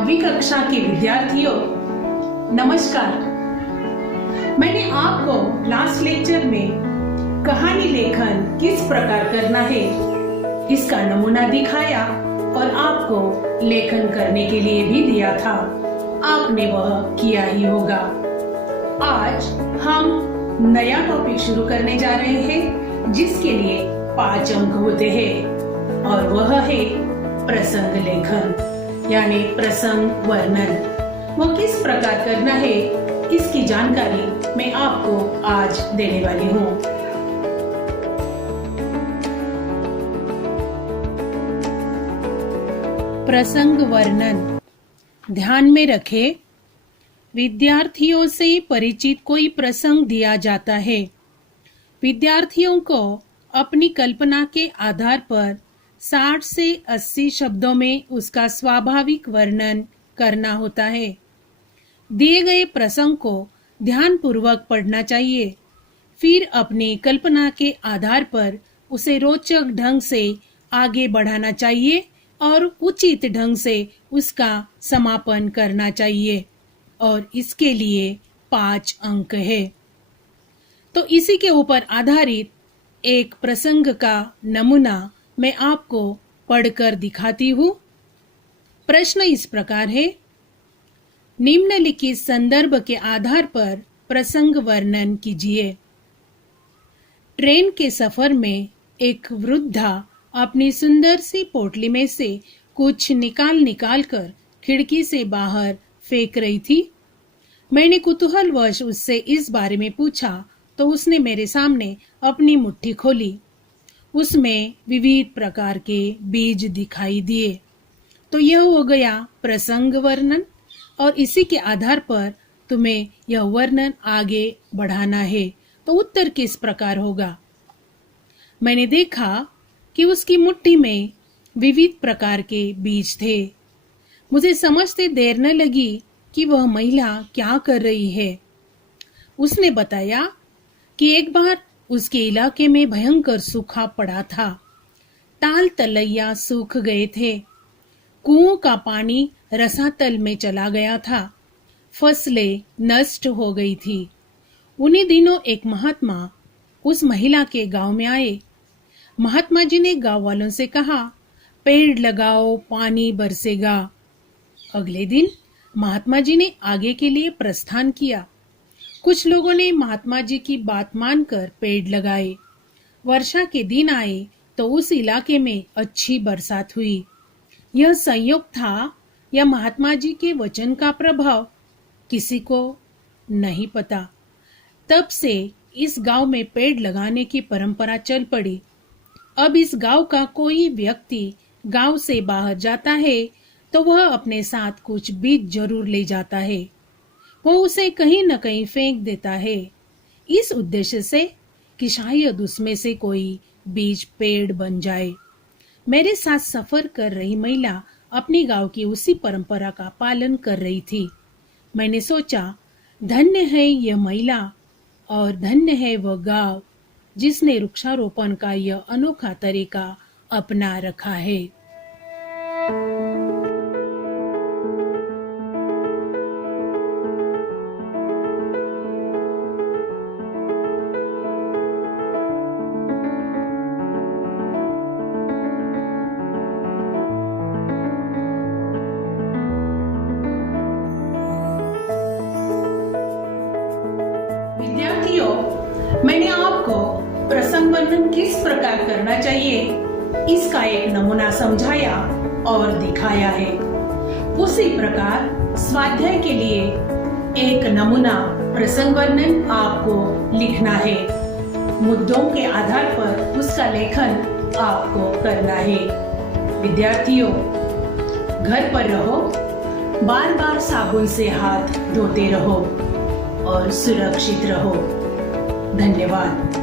9वीं कक्षा के विद्यार्थियों, नमस्कार। मैंने आपको लास्ट लेक्चर में कहानी लेखन किस प्रकार करना है इसका नमूना दिखाया और आपको लेखन करने के लिए भी दिया था। आपने वह किया ही होगा। आज हम नया टॉपिक शुरू करने जा रहे हैं जिसके लिए 5 अंक होते हैं और वह है प्रसंग लेखन यानी प्रसंग वर्णन। वो किस प्रकार करना है इसकी जानकारी मैं आपको आज देने वाली हूँ। प्रसंग वर्णन। ध्यान में रखें, विद्यार्थियों से परिचित कोई प्रसंग दिया जाता है। विद्यार्थियों को अपनी कल्पना के आधार पर 60 से 80 शब्दों में उसका स्वाभाविक वर्णन करना होता है। दिए गए प्रसंग को ध्यानपूर्वक पढ़ना चाहिए, फिर अपनी कल्पना के आधार पर उसे रोचक ढंग से आगे बढ़ाना चाहिए और उचित ढंग से उसका समापन करना चाहिए और इसके लिए 5 अंक है। तो इसी के ऊपर आधारित एक प्रसंग का नमूना मैं आपको पढ़कर दिखाती हूँ। प्रश्न इस प्रकार है, निम्नलिखित संदर्भ के आधार पर प्रसंग वर्णन कीजिए। ट्रेन के सफर में एक वृद्धा अपनी सुंदर सी पोटली में से कुछ निकाल कर खिड़की से बाहर फेंक रही थी। मैंने कुतूहलवश उससे इस बारे में पूछा तो उसने मेरे सामने अपनी मुट्ठी खोली। उसमें विविध प्रकार के बीज दिखाई दिए। तो यह हो गया प्रसंग वर्णन और इसी के आधार पर तुम्हें यह वर्णन आगे बढ़ाना है। तो उत्तर किस प्रकार होगा? मैंने देखा कि उसकी मुट्ठी में विविध प्रकार के बीज थे। मुझे समझते देर न लगी कि वह महिला क्या कर रही है। उसने बताया कि एक बार उसके इलाके में भयंकर सूखा पड़ा था। ताल तलैया सूख गए थे। कुओं का पानी रसातल में चला गया था। फसलें नष्ट हो गई थी। उन्हीं दिनों एक महात्मा उस महिला के गांव में आए। महात्मा जी ने गांव वालों से कहा, पेड़ लगाओ, पानी बरसेगा। अगले दिन महात्मा जी ने आगे के लिए प्रस्थान किया। कुछ लोगों ने महात्मा जी की बात मानकर पेड़ लगाए। वर्षा के दिन आए तो उस इलाके में अच्छी बरसात हुई। यह संयोग था या महात्मा जी के वचन का प्रभाव, किसी को नहीं पता। तब से इस गांव में पेड़ लगाने की परंपरा चल पड़ी। अब इस गांव का कोई व्यक्ति गांव से बाहर जाता है तो वह अपने साथ कुछ बीज जरूर ले जाता है। वो उसे कहीं न कहीं फेंक देता है, इस उद्देश्य से कि शायद उसमें से कोई बीज पेड़ बन जाए। मेरे साथ सफर कर रही महिला अपनी गांव की उसी परंपरा का पालन कर रही थी। मैंने सोचा, धन्य है यह महिला और धन्य है वह गांव जिसने वृक्षारोपण का यह अनोखा तरीका अपना रखा है। मैंने आपको प्रसंग वर्णन किस प्रकार करना चाहिए इसका एक नमूना समझाया और दिखाया है। उसी प्रकार स्वाध्याय के लिए एक नमूना प्रसंग वर्णन आपको लिखना है। मुद्दों के आधार पर उसका लेखन आपको करना है। विद्यार्थियों, घर पर रहो, बार बार साबुन से हाथ धोते रहो और सुरक्षित रहो। धन्यवाद।